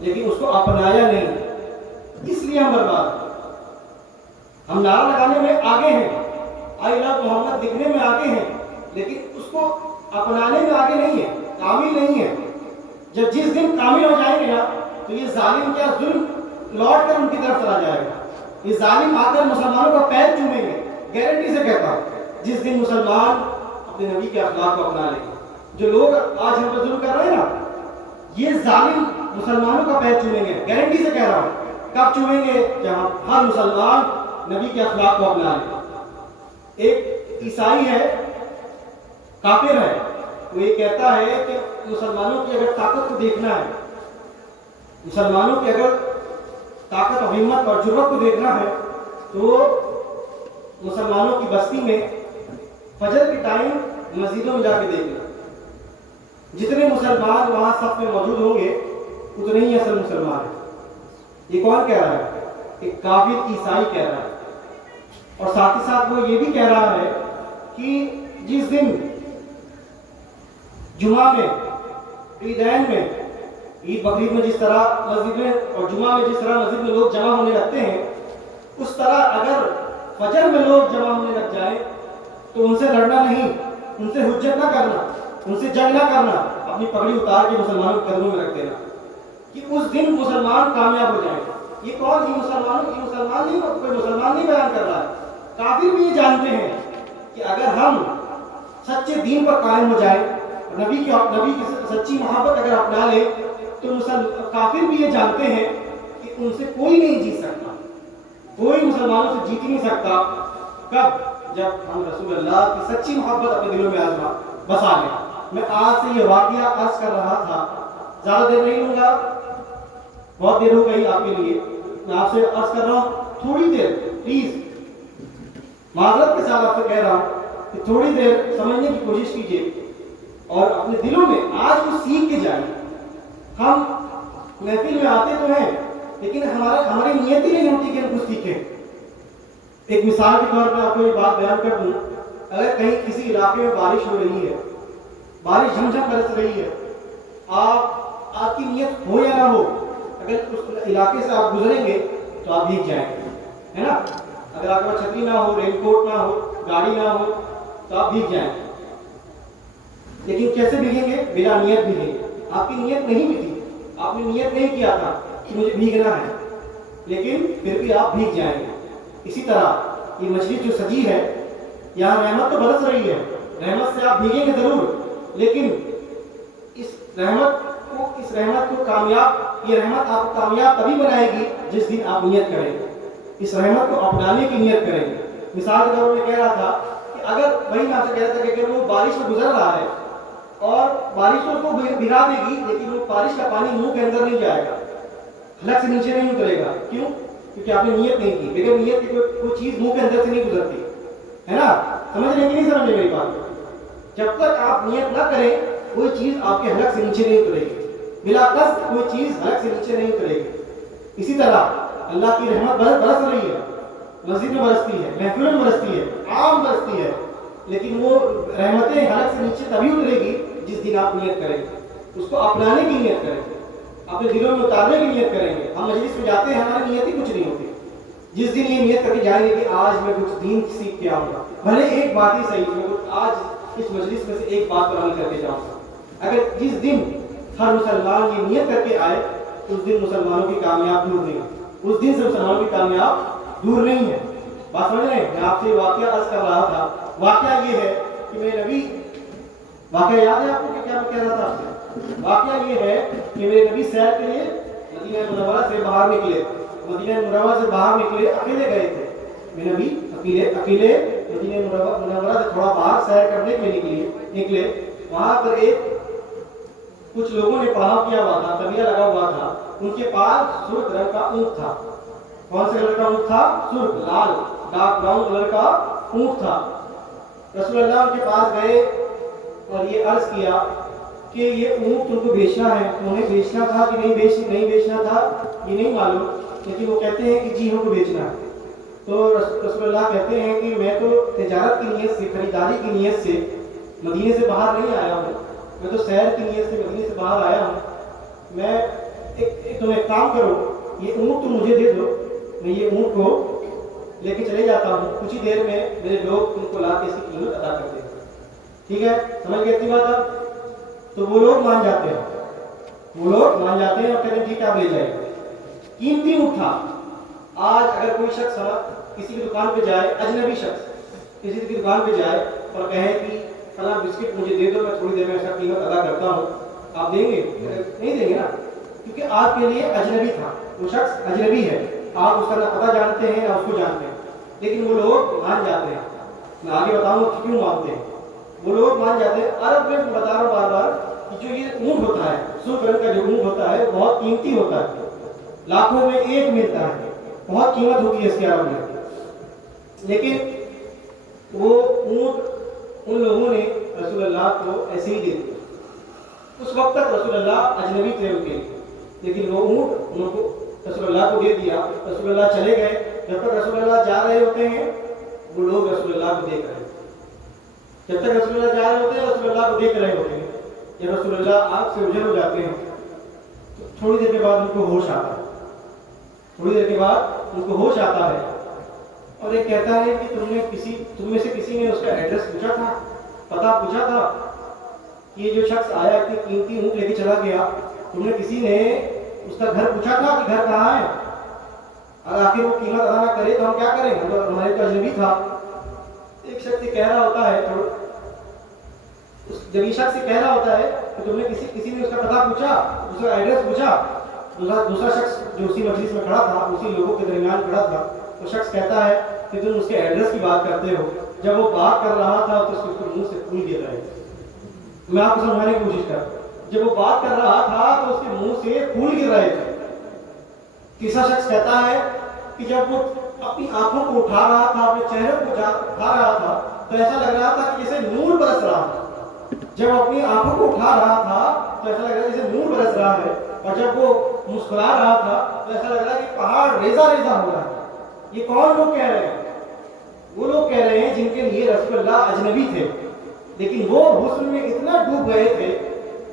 لیکن اس کو اپنایا نہیں، اس لیے ہم برباد ہیں۔ ہم نعرہ لگانے میں آگے ہیں، آئی لو محمد لکھنے میں آگے ہیں، لیکن اس کو اپنانے میں آگے نہیں ہے، کامل نہیں ہے۔ جب جس دن کامل ہو جائیں گے نا تو یہ ظالم کیا ظلم لوٹ کر ان کی طرف چلا جائے گا، یہ ظالم آ کر مسلمانوں کا پیر چومیں گے، گارنٹی سے کہتا ہوں۔ جس دن مسلمان اپنے نبی کے اخلاق کو اپنا لیں گے، جو لوگ آج ہم پر ظلم کر رہے ہیں نا، یہ ظالم مسلمانوں کا پیر چومیں گے، گارنٹی سے کہہ رہا ہوں۔ کب چومیں گے؟ جب ہر مسلمان نبی کے اخلاق کو اپنا لے۔ ایک عیسائی ہے، کافر ہے، وہ یہ کہتا ہے کہ مسلمانوں کی اگر طاقت کو دیکھنا ہے، مسلمانوں کی اگر طاقت اور ہمت اور جرأت کو دیکھنا ہے تو مسلمانوں کی بستی میں فجر کے ٹائم مسجدوں میں جا کے دیکھنا، جتنے مسلمان وہاں صف میں موجود ہوں گے اتنے ہی اصل مسلمان ہیں۔ یہ کون کہہ رہا ہے؟ ایک کافر عیسائی کہہ رہا ہے، اور ساتھ ہی ساتھ وہ یہ بھی کہہ رہا ہے کہ جس دن جمعہ میں، عیدین میں، عید بقرعید میں جس طرح مسجد میں اور جمعہ میں جس طرح مسجد میں لوگ جمع ہونے لگتے ہیں، اس طرح اگر فجر میں لوگ جمع ہونے لگ جائیں تو ان سے لڑنا نہیں، ان سے حجت نہ کرنا، ان سے جنگ نہ کرنا، اپنی پگڑی اتار کے مسلمانوں کے قدموں میں رکھ دینا کہ اس دن مسلمان کامیاب ہو جائیں۔ یہ کون؟ یہ مسلمانوں کی کوئی مسلمان نہیں بیان کر رہا ہے، کافر بھی یہ جانتے ہیں کہ اگر ہم سچے دین پر قائم ہو جائیں، نبی کی سچی محبت اگر اپنا لیں تو کافر بھی یہ جانتے ہیں کہ ان سے کوئی نہیں جیت سکتا، کوئی مسلمانوں سے جیت نہیں سکتا۔ کب؟ جب ہم رسول اللہ کی سچی محبت اپنے دلوں میں بسا لیں۔ میں آج سے یہ واقعہ عرض کر رہا تھا، زیادہ دیر نہیں لوں گا، بہت دیر ہو گئی آپ کے لیے، میں آپ سے عرض کر رہا ہوں تھوڑی دیر پلیز، معذرت کے ساتھ آپ سے کہہ رہا ہوں کہ تھوڑی دیر سمجھنے کی کوشش کیجیے اور اپنے دلوں میں آج کو سیکھ کے جائیں۔ ہم محفل میں آتے تو ہیں لیکن ہماری نیت ہی نہیں ہوتی کہ ہم کچھ سیکھیں۔ ایک مثال کے طور پر آپ کو یہ بات بیان کر دوں، اگر کہیں کسی علاقے میں بارش ہو رہی ہے، بارش جھم جھم برس رہی ہے، آپ کی نیت ہو یا نہ ہو، اگر اس علاقے سے آپ گزریں گے تو آپ بھیگ جائیں گے، ہے نا؟ اگر آپ کے پاس چھتری نہ ہو، رین کوٹ نہ ہو، گاڑی نہ ہو تو آپ بھیگ جائیں گے۔ لیکن کیسے بھیگیں گے؟ بلا نیت بھیگیں گے۔ آپ کی نیت نہیں بھی تھی، آپ نے نیت نہیں کیا تھا کہ مجھے بھیگنا ہے، لیکن پھر بھی آپ بھیگ جائیں گے۔ اسی طرح یہ مچھلی جو سجی ہے، یہاں رحمت تو برس رہی ہے، رحمت سے آپ بھیگیں گے ضرور، لیکن اس رحمت کو کامیاب، یہ رحمت آپ کو کامیاب تبھی بنائے گی جس دن آپ نیت کریں گے، اس رحمت کو اپنانے کی نیت کریں گے۔ مثال کے طور پر میں کہہ رہا تھا کہ اگر وہی میں آپ سے کہہ رہا تھا کہ اگر وہ بارش میں گزر رہا ہے اور بارش تو اس کو بھگا دے گی، لیکن وہ بارش کا پانی منہ کے اندر نہیں جائے گا، حلق سے نیچے نہیں اترے گا۔ کیوں؟ کیونکہ آپ نے نیت نہیں کی۔ بغیر نیت کی کوئی چیز منہ کے اندر سے نہیں گزرتی، ہے نا؟ سمجھ رہے کہ نہیں سمجھ رہے میری بات؟ جب تک آپ نیت نہ کریں کوئی چیز آپ کے حلق سے نیچے نہیں اترے گی، بلا قصد کوئی چیز حلق سے نیچے نہیں اترے گی۔ اسی طرح اللہ کی رحمت برس رہی ہے، مسجد میں برستی ہے، محفلوں میں برستی ہے، عام برستی ہے، لیکن وہ رحمتیں حلق سے نیچے تبھی اترے گی جس دن آپ نیت کریں گے، اس کو اپنانے کی نیت کریں گے، اپنے دلوں میں اتارنے کی نیت کریں گے۔ ہم مجلس میں جاتے ہیں، ہماری نیت ہی کچھ نہیں ہوتی، جس دن یہ نیت کر کے جائیں گے کہ آج میں کچھ دین سیکھ کے آؤں گا، بھلے ایک بات ہی صحیح، میں آج اس مجلس میں سے ایک بات پر عمل کر کے جاؤں گا۔ اگر جس دن ہر مسلمان یہ نیت کر کے آئے، اس دن مسلمانوں کی کامیاب دور نہیں ہے، اس دن سے مسلمانوں کی کامیاب دور نہیں ہے۔ بات سمجھ رہے ہیں؟ میں آپ سے واقعہ عرض کر رہا تھا، واقعہ یہ ہے کہ میرے نبی، واقعہ یاد ہے آپ کو کہ کیا میں کہہ رہا تھا آپ سے؟ واقعہ یہ ہے کہ میرے نبی سیر کے لیے مدینہ منورہ سے باہر نکلے، مدینہ منورہ سے باہر نکلے، اکیلے گئے تھے میرے نبی، اکیلے مدینہ منورہ سے تھوڑا باہر سیر کرنے کے لیے نکلے۔ وہاں پر کچھ لوگوں نے پڑاؤ کیا ہوا تھا، طبیعہ لگا ہوا تھا، ان کے پاس سرخ رنگ کا اونٹ تھا۔ کون سے کلر کا اونٹ تھا؟ سرخ، لال، ڈارک براؤن کلر کا اونٹ تھا۔ رسول اللہ ان کے پاس گئے اور یہ عرض کیا کہ یہ اونٹ تم کو بیچنا ہے، انہیں بیچنا تھا کہ نہیں بیچنا تھا یہ نہیں معلوم، لیکن وہ کہتے ہیں کہ جی ہم کو بیچنا ہے۔ تو رسول اللہ کہتے ہیں کہ میں تو تجارت کی نیت سے، خریداری کی نیت سے مدینے سے باہر نہیں آیا ہوں، میں تو سیر کی نیت سے مدینے سے باہر آیا ہوں، میں ایک کہ تم ایک کام کرو, یہ اونٹ تم مجھے دے دو, میں یہ اونٹ کو لے کے چلے جاتا ہوں, کچھ ہی دیر میں میرے لوگ ان کو لا کے اس کی قیمت ادا کر دیں گے. ٹھیک ہے, سمجھ گئے اتنی بات اب؟ تو وہ لوگ مان جاتے ہیں, وہ لوگ مان جاتے ہیں اور کہتے ہیں ٹھیک ہے آپ لے جائیں. قیمتی اونٹ تھا. آج اگر کوئی شخص کسی کی دکان پہ جائے, اجنبی شخص کسی کی دکان پہ جائے اور کہے کہ فلاں بسکٹ مجھے دے دو, میں تھوڑی دیر میں اس کا قیمت ادا کرتا ہوں, آپ دیں گے؟ نہیں دیں گے نا, کیونکہ آپ کے لیے اجنبی تھا, وہ شخص اجنبی ہے, آپ اس کا نہ پتہ جانتے ہیں نہ اس کو جانتے ہیں, لیکن وہ لوگ مان جاتے ہیں. میں آگے بتاؤں کہ کیوں مانتے ہیں. وہ لوگ مان جاتے ہیں. عرب میں بتا رہا ہوں بار بار کہ جو یہ اونٹ ہوتا ہے, سرخ رنگ کا جو اونٹ ہوتا ہے, بہت قیمتی ہوتا ہے, لاکھوں میں ایک ملتا ہے, بہت قیمت ہوتی ہے اس کے عرب میں. لیکن وہ اونٹ ان لوگوں نے رسول اللہ کو ایسے ہی دے دیا. اس وقت تک رسول اللہ اجنبی تھے ان کے لیے, لیکن وہ اونٹ ان کو رسول اللہ کو دے دیا. رسول اللہ چلے گئے. جب تک رسول اللہ جا رہے ہوتے ہیں وہ لوگ رسول اللہ کو دیکھ رہے ہیں. جب تک رسول اللہ جا رہے ہوتے ہیں رسول اللہ کو دیکھ رہے ہوتے ہیں. جب رسول اللہ آگ سے اجڑ ہو جاتے ہیں تو تھوڑی دیر کے بعد ان کو ہوش آتا ہے. تھوڑی دیر کے بعد ان کو ہوش آتا ہے اور یہ کہتا ہے کہ تم میں سے کسی نے اس کا ایڈریس پوچھا تھا, پتہ پوچھا تھا کہ یہ جو شخص آیا اتنی قیمتی اونٹ لے کے چلا گیا, تم نے کسی نے اس کا گھر پوچھا تھا کہ گھر کہاں ہے؟ اور آخر وہ قیمت ادا نہ کرے تو ہم کیا کریں, ہمارے تو اجنبی تھا. ایک شخص یہ کہہ رہا ہوتا ہے, جب یہ شخص یہ کہہ رہا ہوتا ہے کہ تم نے کسی نے اس کا پتہ پوچھا, اس کا ایڈریس پوچھا, دوسرا شخص جو اسی مجلس میں کھڑا تھا, اسی لوگوں کے درمیان کھڑا تھا, وہ شخص کہتا ہے کہ تم اس کے ایڈریس کی بات کرتے ہو. جب وہ بات کر رہا تھا تو اس کے منہ سے پھول گر رہے تھے. میں آپ کو سمجھانے کی کوشش کر رہا ہوں. جب وہ بات کر رہا تھا تو اس کے منہ سے پھول گر رہے تھے. تیسرا شخص کہتا ہے کہ جب وہ اپنی آنکھوں کو اٹھا رہا تھا, اپنے چہرے کو اٹھا رہا تھا تو ایسا لگ رہا تھا کہ جیسے نور برس رہا تھا. جب اپنی آنکھوں کو اٹھا رہا تھا تو ایسا لگ رہا تھا جیسے نور برس رہا ہے, اور جب وہ مسکرا رہا تھا تو ایسا لگ رہا ہے کہ پہاڑ ریزہ ریزہ ہو رہا ہے. یہ کون لوگ کہہ رہے ہیں؟ وہ لوگ کہہ رہے ہیں جن کے لیے رسول اللہ اجنبی تھے, لیکن وہ حسن میں اتنا ڈوب گئے تھے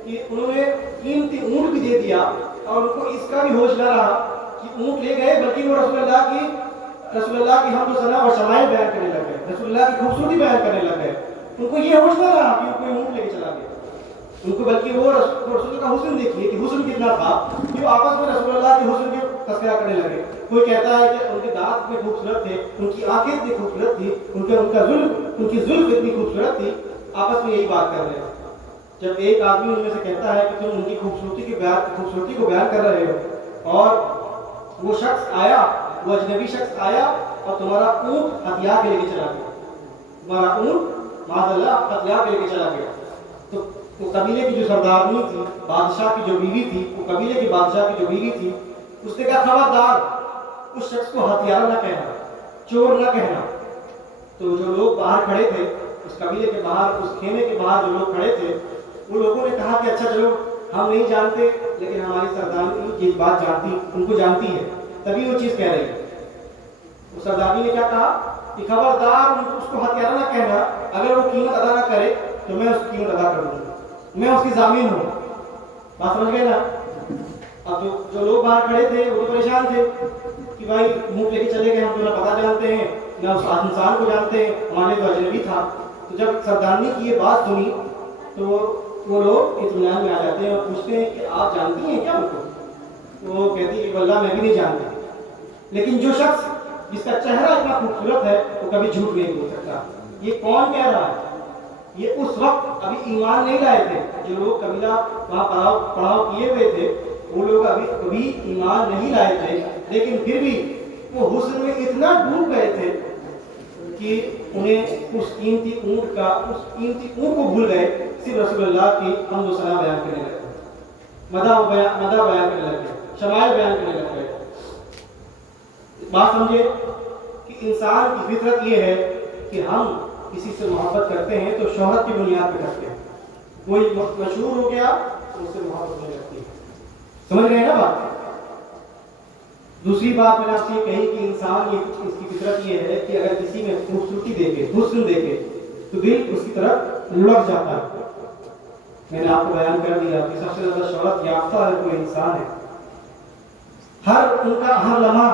کہ انہوں نے قیمتی اونٹ بھی دے دیا اور ان کو اس کا بھی ہوش نہ رہا کہ اونٹ لے گئے, بلکہ وہ رسول اللہ کی حمد و ثنا اور شمائل بیان کرنے لگ گئے, رسول اللہ کی خوبصورتی بیان کرنے لگ گئے. ان کو یہ ہوش نہ رہا کہ کوئی اونٹ لے کے چلا گیا ان کو, بلکہ وہ رسول کا حسن دیکھیے کہ حسن کتنا تھا کہ وہ آپس میں رسول اللہ کے حسن کے تذکرہ کرنے لگے. کوئی کہتا ہے کہ ان کے دانت اتنے خوبصورت تھے, ان کی آنکھیں اتنی خوبصورت تھی, ان کی زلف اتنی خوبصورت تھی, آپس میں یہی بات کر رہے ہیں. جب ایک آدمی ان میں سے کہتا ہے کہ تم ان کی خوبصورتی کو بیان کر رہے ہو, اور وہ شخص آیا, وہ اجنبی شخص آیا اور تمہارا اونٹ ہتھیار کے لے کے چلا گیا, تمہارا اونٹ معاذ اللہ ہتھیار کے لے کے چلا گیا, تو وہ قبیلے کی جو سردارنی تھی, بادشاہ کی جو بیوی تھی, وہ قبیلے کی بادشاہ کی جو بیوی تھی, اس نے کہا خبردار اس شخص کو ہتھیار نہ کہنا, چور نہ کہنا. تو جو لوگ باہر کھڑے تھے, اس قبیلے کے باہر, اس خیمے کے باہر جو لوگ کھڑے تھے, وہ لوگوں نے کہا کہ اچھا چلو ہم نہیں جانتے لیکن ہماری سردارنی یہ بات جانتی, ان کو جانتی ہے, تبھی وہ چیز کہہ رہی ہے. اس سردارنی نے کیا کہا کہ خبردار اس کو ہتھیار نہ کہنا, اگر وہ قیمت ادا نہ کرے تو میں اس کی قیمت ادا کروں گا, میں اس کی ضامن ہوں. بات سمجھ گئے نا؟ اب جو لوگ باہر کھڑے تھے وہ تو پریشان تھے کہ بھائی اونٹ لے کے چلے گئے, ہم تو نہ پتہ جانتے ہیں نہ اس انسان کو جانتے ہیں, ہمارے تو اجنبی تھا. تو جب سردارنی کی یہ بات سنی تو وہ لوگ اطمینان میں آ جاتے ہیں اور پوچھتے ہیں کہ آپ جانتی ہیں کیا ان کو؟ تو وہ کہتی ہے کہ واللہ میں بھی نہیں جانتی. لیکن جو شخص جس کا چہرہ اتنا خوبصورت ہے وہ کبھی جھوٹ نہیں بول سکتا. یہ کون کہہ رہا ہے؟ یہ اس وقت ابھی ایمان نہیں لائے تھے, جو لوگ قبیلہ وہاں پڑاؤ کیے ہوئے تھے, وہ لوگ ابھی کبھی ایمان نہیں لائے تھے, لیکن پھر بھی وہ حسن میں اتنا ڈوب گئے تھے کہ انہیں اس قیمتی اونٹ کو بھول گئے, صرف رسول اللہ کی حمد و ثنا بیان کرنے لگے, مدح بیان کرنے لگے, شمائل بیان کرنے لگے. بات سمجھے کہ انسان کی فطرت یہ ہے کہ ہم کسی سے محبت کرتے ہیں تو شہرت کی بنیاد پہ کرتے ہیں. کوئی مشہور ہو گیا تو اس سے محبت نہیں کرتی. سمجھ رہے ہیں نا بات؟ دوسری بات میں نے آپ سے یہ کہی کہ انسان اس کی فطرت یہ ہے کہ اگر کسی میں خوبصورتی دیکھے, حسن دیکھے, تو دل اس کی طرف لڑک جاتا ہے. میں نے آپ کو بیان کر دیا کہ سب سے زیادہ شہرت یافتہ اگر کوئی انسان ہے ہر ان کا ہر لمحہ